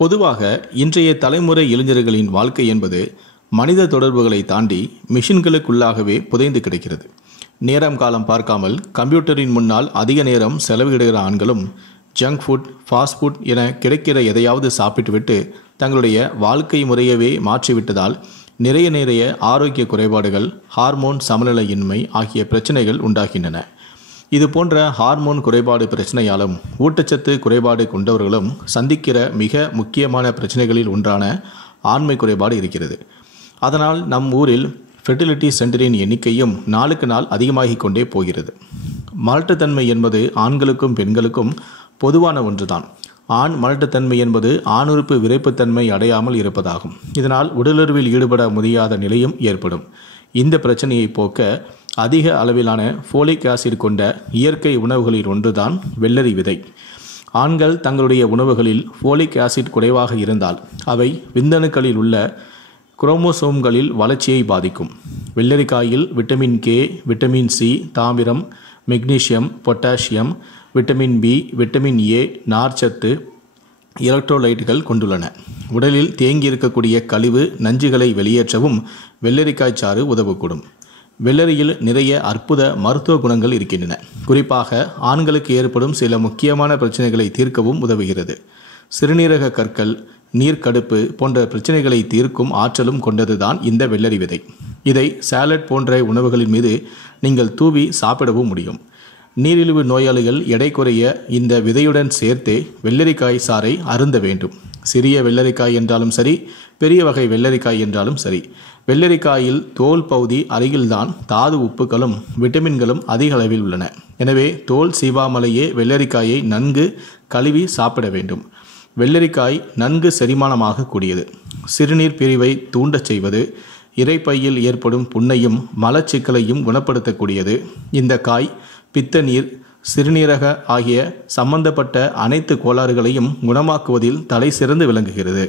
பொதுவாக இன்றைய தலைமுறை இளைஞர்களின் வாழ்க்கை என்பது மனித தொடர்புகளை தாண்டி மிஷின்களுக்குள்ளாகவே புதைந்து கிடக்கிறது. நேரம் காலம் பார்க்காமல் கம்ப்யூட்டரின் முன்னால் அதிக நேரம் செலவிடுகிற ஆண்களும் ஜங்க் ஃபுட், ஃபாஸ்ட் ஃபுட் என கிடைக்கிற எதையாவது சாப்பிட்டுவிட்டு தங்களுடைய வாழ்க்கை முறையவே மாற்றிவிட்டதால் நிறைய ஆரோக்கிய குறைபாடுகள், ஹார்மோன் சமநிலையின்மை ஆகிய பிரச்சனைகள் உண்டாகின்றன. இது போன்ற ஹார்மோன் குறைபாடு பிரச்சனையாலும் ஊட்டச்சத்து குறைபாடு கொண்டவர்களும் சந்திக்கிற மிக முக்கியமான பிரச்சனைகளில் ஒன்றான ஆண்மை குறைபாடு இருக்கிறது. அதனால் நம் ஊரில் ஃபெர்டிலிட்டி சென்டரின் எண்ணிக்கையும் நாளுக்கு நாள் அதிகமாகிக் கொண்டே போகிறது. மலட்டுத்தன்மை என்பது ஆண்களுக்கும் பெண்களுக்கும் பொதுவான ஒன்றுதான். ஆண் மலட்டுத்தன்மை என்பது ஆணுறுப்பு விரைப்புத்தன்மை அடையாமல் இருப்பதாகும். இதனால் உடலுறவில் ஈடுபட முடியாத நிலையும் ஏற்படும். இந்த பிரச்சனையை போக்க அதிக அளவிலான ஃபோலிக் ஆசிட் கொண்ட இயற்கை உணவுகளில் ஒன்றுதான் வெள்ளரி விதை. ஆண்கள் தங்களுடைய உணவுகளில் ஃபோலிக் ஆசிட் குறைவாக இருந்தால் அவை விந்தணுக்களில் உள்ள குரோமோசோம்களில் வளர்ச்சியை பாதிக்கும். வெள்ளரிக்காயில் விட்டமின் கே, விட்டமின் சி, தாமிரம், magnesium, potassium, vitamin B, vitamin A, நார்ச்சத்து, எலக்ட்ரோலைட்டுகள் கொண்டுள்ளன. உடலில் தேங்கியிருக்கக்கூடிய கழிவு நஞ்சுகளை வெளியேற்றவும் வெள்ளரிக்காய் சாறு உதவக்கூடும். வெள்ளரியில் நிறைய அற்புத மருத்துவ குணங்கள் இருக்கின்றன. குறிப்பாக ஆண்களுக்கு ஏற்படும் சில முக்கியமான பிரச்சனைகளை தீர்க்கவும் உதவுகிறது. சிறுநீரக கற்கள், நீர்க்கடுப்பு போன்ற பிரச்சனைகளை தீர்க்கும் ஆற்றலும் கொண்டதுதான் இந்த வெள்ளரி விதை. இதை சாலட் போன்ற உணவுகளின் மீது நீங்கள் தூவி சாப்பிடவும் முடியும். நீரிழிவு நோயாளிகள் எடை குறைய இந்த விதையுடன் சேர்த்தே வெள்ளரிக்காய் சாறை அருந்த வேண்டும். சிறிய வெள்ளரிக்காய் என்றாலும் சரி, பெரிய வகை வெள்ளரிக்காய் என்றாலும் சரி, வெள்ளரிக்காயில் தோல் பகுதி அருகில்தான் தாது உப்புகளும் விட்டமின்களும் அதிக அளவில் உள்ளன. எனவே தோல் சீவாமலேயே வெள்ளரிக்காயை நன்கு கழுவி சாப்பிட வேண்டும். வெள்ளரிக்காய் நன்கு செரிமானமாக கூடியது. சிறுநீர் பிரிவை தூண்டச் செய்வது, இரைப்பையில் ஏற்படும் புண்ணையும் மலச்சிக்கலையும் குணப்படுத்தக்கூடியது. இந்த காய் பித்த நீர், சிறுநீரக ஆகிய சம்பந்தப்பட்ட அனைத்து கோளாறுகளையும் குணமாக்குவதில் தலை சிறந்து விளங்குகிறது.